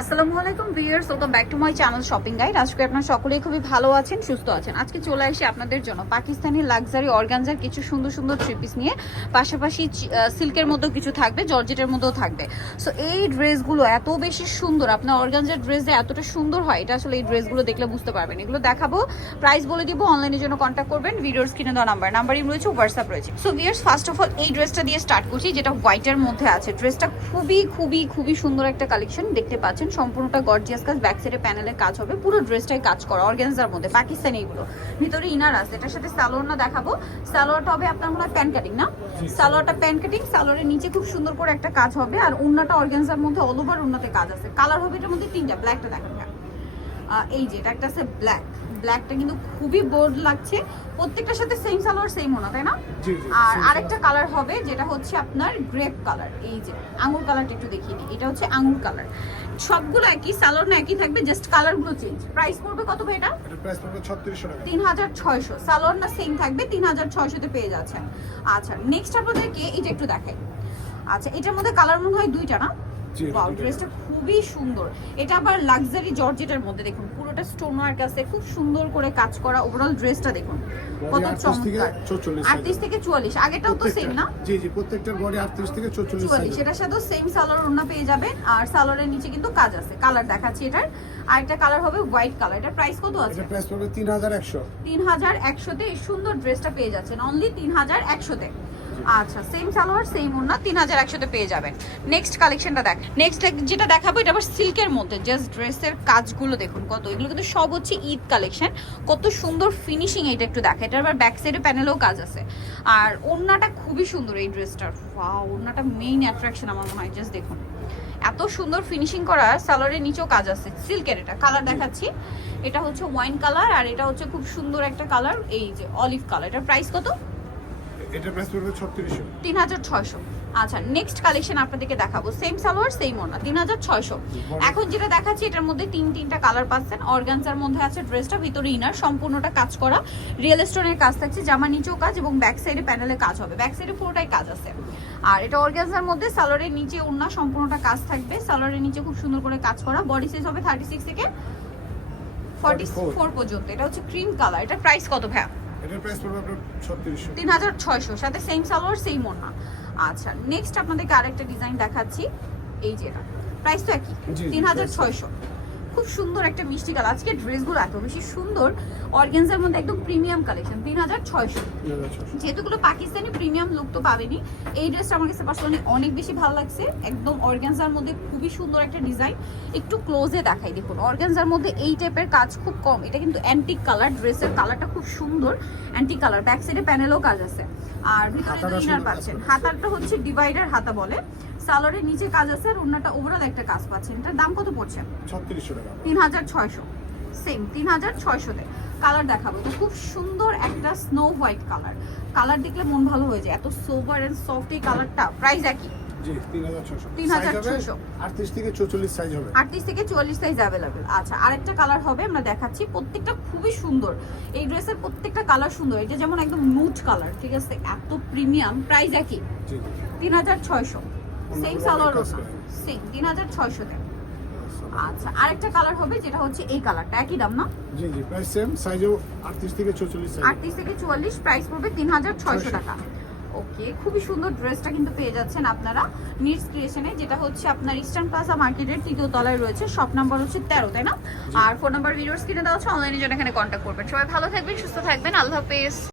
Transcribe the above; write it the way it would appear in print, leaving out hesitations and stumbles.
আসসালামু আলাইকুম viewers, welcome back to my channel shopping guide. আজকে আপনারা সকলেই খুবই ভালো আছেন, সুস্থ আছেন। আজকে চলে আসি আপনাদের জন্য পাকিস্তানি লাক্সারি অর্গানজার কিছু সুন্দর সুন্দর থ্রি পিস নিয়ে, পাশাপাশি সিল্কের মধ্যেও কিছু থাকবে, জর্জেটের মধ্যেও থাকবে। সো এই ড্রেসগুলো এত বেশি সুন্দর, আপনার অর্গানজার ড্রেস যে এতটা সুন্দর হয় এটা আসলে এই ড্রেসগুলো দেখলে বুঝতে পারবেন। এগুলো দেখাবো, প্রাইস বলে দিব, অনলাইনের জন্য কন্ট্যাক্ট করবেন। ভিডিওর স্ক্রিনে দেওয়া নাম্বারই রয়েছে, হোয়াটসঅ্যাপ রয়েছে। So viewers, first of all এই ড্রেসটা দিয়ে স্টার্ট করছি, যেটা হোয়াইটের মধ্যে আছে। ড্রেসটা খুবই খুবই খুবই সুন্দর একটা কালেকশন, দেখতে পাচ্ছেন সম্পূর্ণটা গর্জিয়াস কাজ, ব্যাক সাইডে প্যানেলের কাজ হবে, পুরো ড্রেসটাই কাজ করা অর্গানজার মধ্যে, পাকিস্তানি এগুলো। ভিতরে ইনার আছে, এটার সাথে সালোয়ার দেখাবো। সালোয়ারটা হবে আপনার মনে হয় প্যান কাটিং না? সালোয়ারটা প্যান কাটিং, সালোয়ারের নিচে খুব সুন্দর করে একটা কাজ হবে, আর ওন্নাটা অর্গানজার মধ্যে অল ওভার ওন্নাতে কাজ আছে। কালার হবে এটার মধ্যে তিনটা, ব্ল্যাকটা দেখান। এই যে এটা একটা আছে ব্ল্যাকটা কিন্তু খুবই বোল্ড লাগছে। প্রত্যেকটার সাথে সেম সালোয়ার সেম ওনা, তাই না? আর আরেকটা কালার হবে যেটা হচ্ছে আপনার গ্রেপ কালার। এই যে আঙ্গুর কালারটা একটু দেখিয়ে দিই, এটা হচ্ছে আঙ্গুর কালার। সবগুলো একই, সালোয়ার না একই থাকবে, জাস্ট কালারগুলো চেঞ্জ। প্রাইস পড়বে কত ভাই এটা? এটা প্রাইস পড়বে 3600 টাকা। 3600। সালোয়ার না সেম থাকবে, 3600 তে পেয়ে যাচ্ছেন। আচ্ছা, নেক্সট আপনাদেরকে এটা একটু দেখাই। আচ্ছা, এটার মধ্যে কালার মনে হয় দুইটা না? ওয়াও, ড্রেসটা খুবই সুন্দর। এটা আবার লাক্সারি জর্জেটের মধ্যে, দেখুন পুরোটা স্টোন ওয়ার্ক আছে, খুব সুন্দর করে কাজ করা। ওভারঅল ড্রেসটা দেখুন কত চমৎকার। 38 থেকে 44, আগেটাও তো সেম না? জি জি, প্রত্যেকটার বডি 38 থেকে 44 সাইজ। সেটার সাথেও সেম সালোয়ার ওড়না পেয়ে যাবেন, আর সালোয়ারের নিচে কিন্তু কাজ আছে। কালার দেখাচ্ছি এটার, আর একটা কালার হবে হোয়াইট কালার। এটার প্রাইস কত আছে? এটা প্রাইস পড়বে 3100। 3100 তে এই সুন্দর ড্রেসটা পেয়ে যাচ্ছেন অনলি 3100 তে। আচ্ছা, সেম সালোয়ার সেম ওড়না, 3100 তে পেয়ে যাবেন। নেক্সট কালেকশনটা দেখ। নেক্সট যেটা দেখাবো এটা আবার সিল্কের মধ্যে, জাস্ট ড্রেসের কাজগুলো দেখুন কত, এগুলো কিন্তু সব হচ্ছে ঈদ কালেকশন। কত সুন্দর ফিনিশিং, এটা একটু দেখা। এটা আবার ব্যাক সাইডে প্যানেলেও কাজ আছে, আর ওড়নাটা খুবই সুন্দর এই ড্রেসটার। ওয়াও, ওড়নাটা মেইন অ্যাট্রাকশন আমার মনে হয়। জাস্ট দেখুন এত সুন্দর ফিনিশিং করা, সালোয়ারের নিচেও কাজ আছে। সিল্কের এটা কালার দেখাচ্ছি, এটা হচ্ছে ওয়াইন কালার, আর এটা হচ্ছে খুব সুন্দর একটা কালার, এই যে অলিভ কালার। এটার প্রাইস কত? এটা প্রাইস পড়বে 3600। 3600। আচ্ছা, নেক্সট কালেকশন আপনাদেরকে দেখাবো, সেম সালোয়ার সেম ওড়না, 3600। এখন যেটা দেখাচ্ছি এটার মধ্যে তিনটা কালার পাচ্ছেন। অর্গানজার মধ্যে আছে ড্রেসটা, ভিতরে ইনার সম্পূর্ণটা কাজ করা, রিয়েল স্টোনের কাজ থাকছে, জামা নিচেও কাজ এবং ব্যাক সাইডে প্যানেলে কাজ হবে। ব্যাক সাইডে পুরোটাই কাজ আছে। আর এটা অর্গানজার মধ্যে, সালোয়ারের নিচে ওড়না সম্পূর্ণটা কাজ থাকবে, সালোয়ারের নিচে খুব সুন্দর করে কাজ করা। বডি সাইজ হবে 36 থেকে 44 পর্যন্ত। এটা হচ্ছে ক্রিম কালার। এটা প্রাইস কত ভাইয়া? এটার প্রাইস পড়বে আপনার 3600। 3600, সাথে সেম সালোয়ার সেম ওড়না। আচ্ছা, নেক্সট আপনাদেরকে আরেকটা ডিজাইন দেখাচ্ছি। এই যে এটা প্রাইস তো একই, 3600। খুব সুন্দর একটা মিষ্টি কালার। আজকে ড্রেসগুলো এত বেশি সুন্দর, অর্গানজার মধ্যে একদম প্রিমিয়াম কালেকশন। 3600, যেহেতুগুলো পাকিস্তানি প্রিমিয়াম লুক তো পাবেনি। এই ড্রেসটা আমার কাছে পার্সোনালি অনেক বেশি ভালো লাগছে, একদম অর্গানজার মধ্যে খুবই সুন্দর একটা ডিজাইন। একটু ক্লোজে দেখাই, দেখুন অর্গানজার মধ্যে এই টাইপের কাজ খুব কম। এটা কিন্তু অ্যান্টিক কালার, ড্রেসের কালারটা খুব সুন্দর অ্যান্টিক কালার। ব্যাক সাইডে প্যানেলও কাজ আছে, আর ভিতরে ইনার পাচ্ছেন। হাতারটা হচ্ছে ডিভাইডার হাতা বলে, সালোয়ারের নিচে কাজ আছে, আর ওন্নাটা ওভারঅল একটা কাজ পাচ্ছেন। এটার দাম কত পড়ছে? 3600 টাকা। 3600, সেম 3600 তে। কালার দেখাবো, তো খুব সুন্দর একটা স্নো হোয়াইট কালার। কালার দেখলে মন ভালো হয়ে যায়, এত সোবার এন্ড সফট এই কালারটা। প্রাইস একই, জি 3600। 3600। 38 থেকে 44 সাইজ হবে। 38 থেকে 44 সাইজ अवेलेबल। আচ্ছা, আরেকটা কালার হবে, আমরা দেখাচ্ছি। প্রত্যেকটা খুবই সুন্দর, এই ড্রেসের প্রত্যেকটা কালার সুন্দর। এটা যেমন একদম নুট কালার, ঠিক আছে, এত প্রিমিয়াম। প্রাইস একই, জি 3600। সেম সালোয়ার সেম 3600 তে। আচ্ছা, আরেকটা কালার হবে যেটা হচ্ছে এই কালারটা, একই দাম না? জি জি, প্রাইস সেম, সাইজও 38 থেকে 44 সাইজ। 38 থেকে 44, প্রাইস পড়বে 3600 টাকা। ওকে, খুবই সুন্দর ড্রেসটা কিন্তু পেয়ে যাচ্ছেন আপনারা নিডস ক্রিয়েশনে, যেটা হচ্ছে আপনার ইস্টার্ন প্লাজা মার্কেটের 3য় তলায় রয়েছে। শপ নাম্বার হচ্ছে 13, তাই না? আর ফোন নাম্বার ভিডিওর স্ক্রিনে দেওয়া আছে, অনলাইনে জন্য এখানে কন্ট্যাক্ট করবেন। সবাই ভালো থাকবেন, সুস্থ থাকবেন, আল্লাহ হাফেজ।